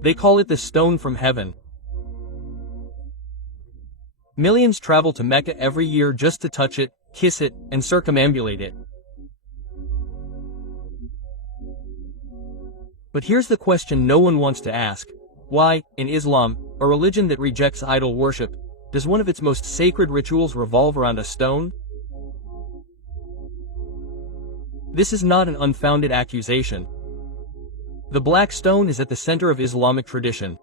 They call it the stone from heaven. Millions travel to Mecca every year just to touch it, kiss it, and circumambulate it. But here's the question no one wants to ask. Why, in Islam, a religion that rejects idol worship, does one of its most sacred rituals revolve around a stone? This is not an unfounded accusation. The black stone is at the center of Islamic tradition.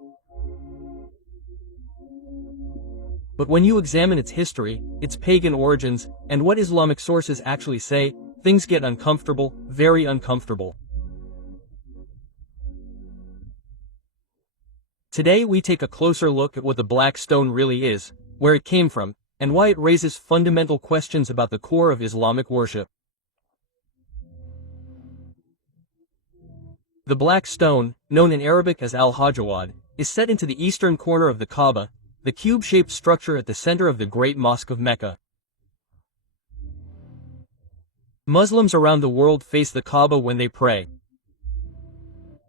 But when you examine its history, its pagan origins, and what Islamic sources actually say, things get uncomfortable, very uncomfortable. Today we take a closer look at what the black stone really is, where it came from, and why it raises fundamental questions about the core of Islamic worship. The black stone, known in Arabic as al-Hajawad, is set into the eastern corner of the Kaaba, the cube-shaped structure at the center of the Great Mosque of Mecca. Muslims around the world face the Kaaba when they pray.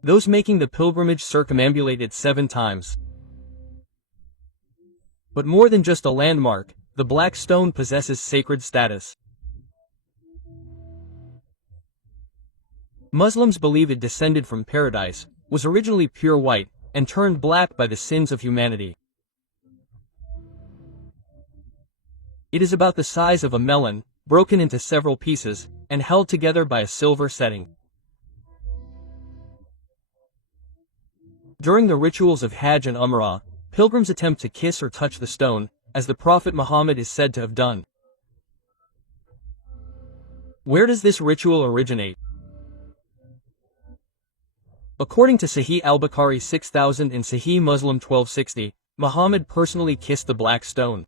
Those making the pilgrimage circumambulate it 7 times. But more than just a landmark, the black stone possesses sacred status. Muslims believe it descended from paradise, was originally pure white, and turned black by the sins of humanity. It is about the size of a melon, broken into several pieces, and held together by a silver setting. During the rituals of Hajj and Umrah, pilgrims attempt to kiss or touch the stone, as the Prophet Muhammad is said to have done. Where does this ritual originate? According to Sahih al-Bukhari 6000 and Sahih Muslim 1260, Muhammad personally kissed the black stone.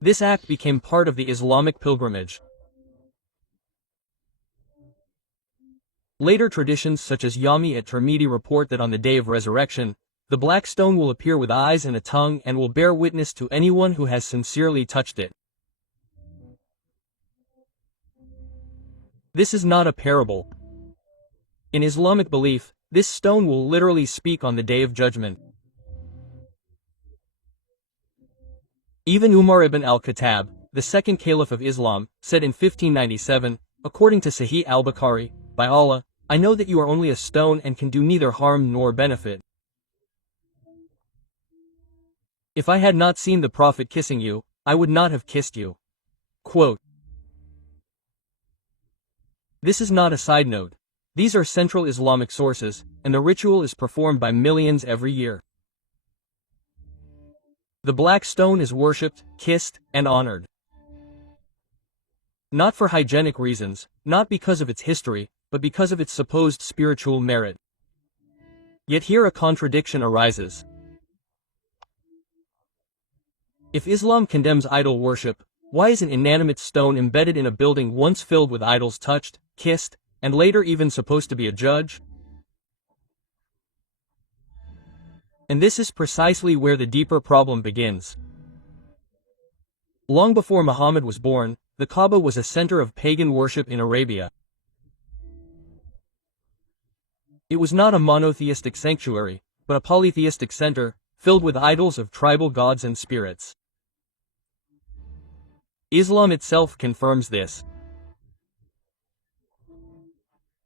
This act became part of the Islamic pilgrimage. Later traditions such as Yami at Tirmidhi report that on the day of resurrection, the black stone will appear with eyes and a tongue and will bear witness to anyone who has sincerely touched it. This is not a parable. In Islamic belief, this stone will literally speak on the Day of Judgment. Even Umar ibn al-Khattab, the second caliph of Islam, said in 1597, according to Sahih al-Bukhari, "By Allah, I know that you are only a stone and can do neither harm nor benefit. If I had not seen the Prophet kissing you, I would not have kissed you." Quote. This is not a side note. These are central Islamic sources, and the ritual is performed by millions every year. The black stone is worshipped, kissed, and honored. Not for hygienic reasons, not because of its history, but because of its supposed spiritual merit. Yet here a contradiction arises. If Islam condemns idol worship, why is an inanimate stone embedded in a building once filled with idols touched, kissed, and later even supposed to be a judge? And this is precisely where the deeper problem begins. Long before Muhammad was born, the Kaaba was a center of pagan worship in Arabia. It was not a monotheistic sanctuary, but a polytheistic center, filled with idols of tribal gods and spirits. Islam itself confirms this.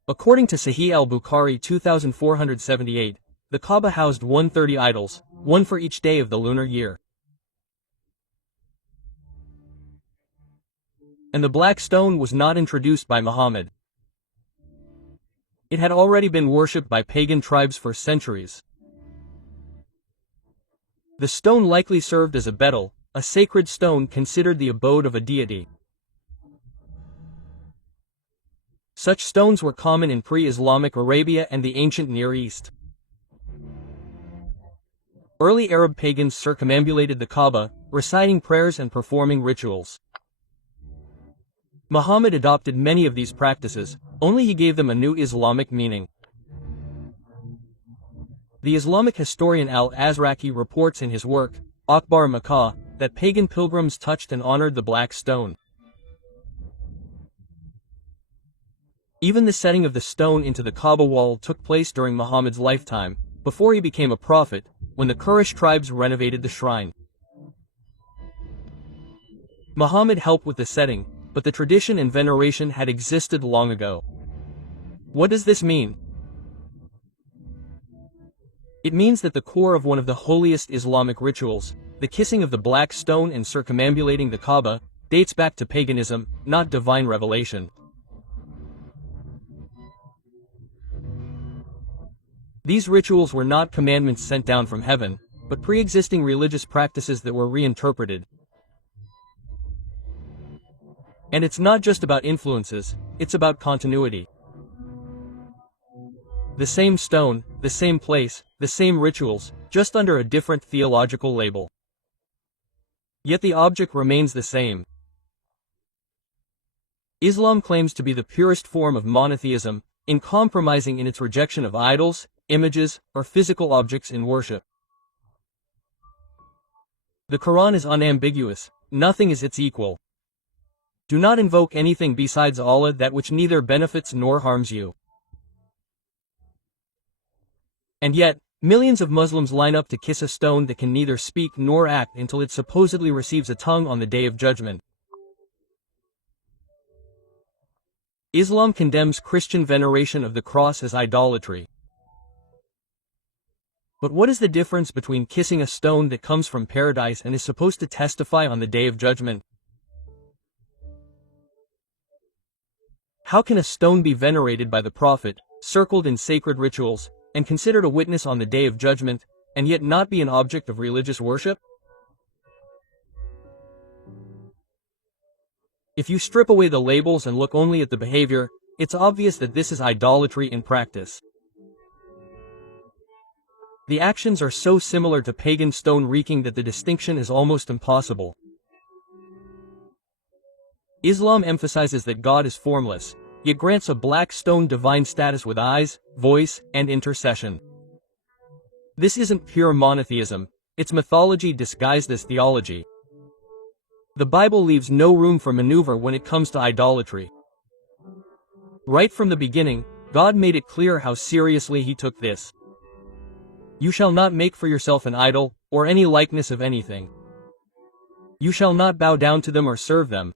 According to Sahih al-Bukhari 2478, the Kaaba housed 130 idols, one for each day of the lunar year. And the black stone was not introduced by Muhammad. It had already been worshipped by pagan tribes for centuries. The stone likely served as a betel, a sacred stone considered the abode of a deity. Such stones were common in pre-Islamic Arabia and the ancient Near East. Early Arab pagans circumambulated the Kaaba, reciting prayers and performing rituals. Muhammad adopted many of these practices, only he gave them a new Islamic meaning. The Islamic historian al-Azraqi reports in his work, Akbar Makkah, that pagan pilgrims touched and honored the black stone. Even the setting of the stone into the Kaaba wall took place during Muhammad's lifetime, before he became a prophet, when the Quraysh tribes renovated the shrine. Muhammad helped with the setting, but the tradition and veneration had existed long ago. What does this mean? It means that the core of one of the holiest Islamic rituals, the kissing of the black stone and circumambulating the Kaaba, dates back to paganism, not divine revelation. These rituals were not commandments sent down from heaven, but pre-existing religious practices that were reinterpreted. And it's not just about influences, it's about continuity. The same stone, the same place, the same rituals, just under a different theological label. Yet the object remains the same. Islam claims to be the purest form of monotheism, uncompromising in its rejection of idols, images, or physical objects in worship. The Quran is unambiguous, nothing is its equal. Do not invoke anything besides Allah, that which neither benefits nor harms you. And yet, millions of Muslims line up to kiss a stone that can neither speak nor act until it supposedly receives a tongue on the Day of Judgment. Islam condemns Christian veneration of the cross as idolatry. But what is the difference between kissing a stone that comes from paradise and is supposed to testify on the Day of Judgment? How can a stone be venerated by the Prophet, circled in sacred rituals, and considered a witness on the Day of Judgment, and yet not be an object of religious worship? If you strip away the labels and look only at the behavior, it's obvious that this is idolatry in practice. The actions are so similar to pagan stone reeking that the distinction is almost impossible. Islam emphasizes that God is formless, yet grants a black stone divine status with eyes, voice, and intercession. This isn't pure monotheism, it's mythology disguised as theology. The Bible leaves no room for maneuver when it comes to idolatry. Right from the beginning, God made it clear how seriously he took this. You shall not make for yourself an idol, or any likeness of anything. You shall not bow down to them or serve them.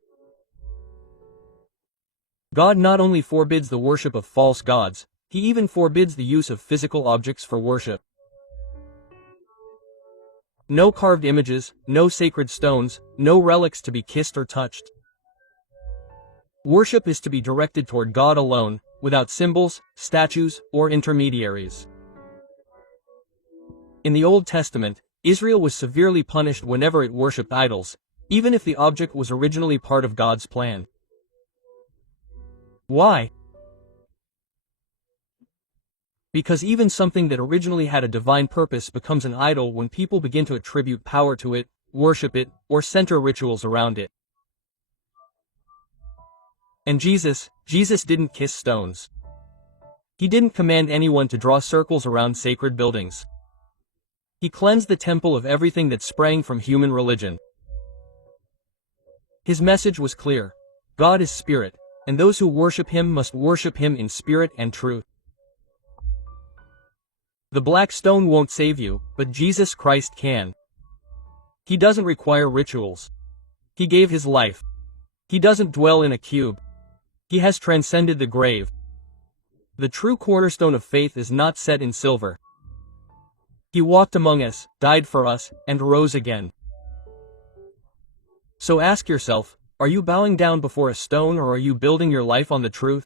God not only forbids the worship of false gods, he even forbids the use of physical objects for worship. No carved images, no sacred stones, no relics to be kissed or touched. Worship is to be directed toward God alone, without symbols, statues, or intermediaries. In the Old Testament, Israel was severely punished whenever it worshipped idols, even if the object was originally part of God's plan. Why? Because even something that originally had a divine purpose becomes an idol when people begin to attribute power to it, worship it, or center rituals around it. And Jesus didn't kiss stones. He didn't command anyone to draw circles around sacred buildings. He cleansed the temple of everything that sprang from human religion. His message was clear. God is spirit, and those who worship him must worship him in spirit and truth. The black stone won't save you, but Jesus Christ can. He doesn't require rituals. He gave his life. He doesn't dwell in a cube. He has transcended the grave. The true cornerstone of faith is not set in silver. He walked among us, died for us, and rose again. So ask yourself, are you bowing down before a stone, or are you building your life on the truth?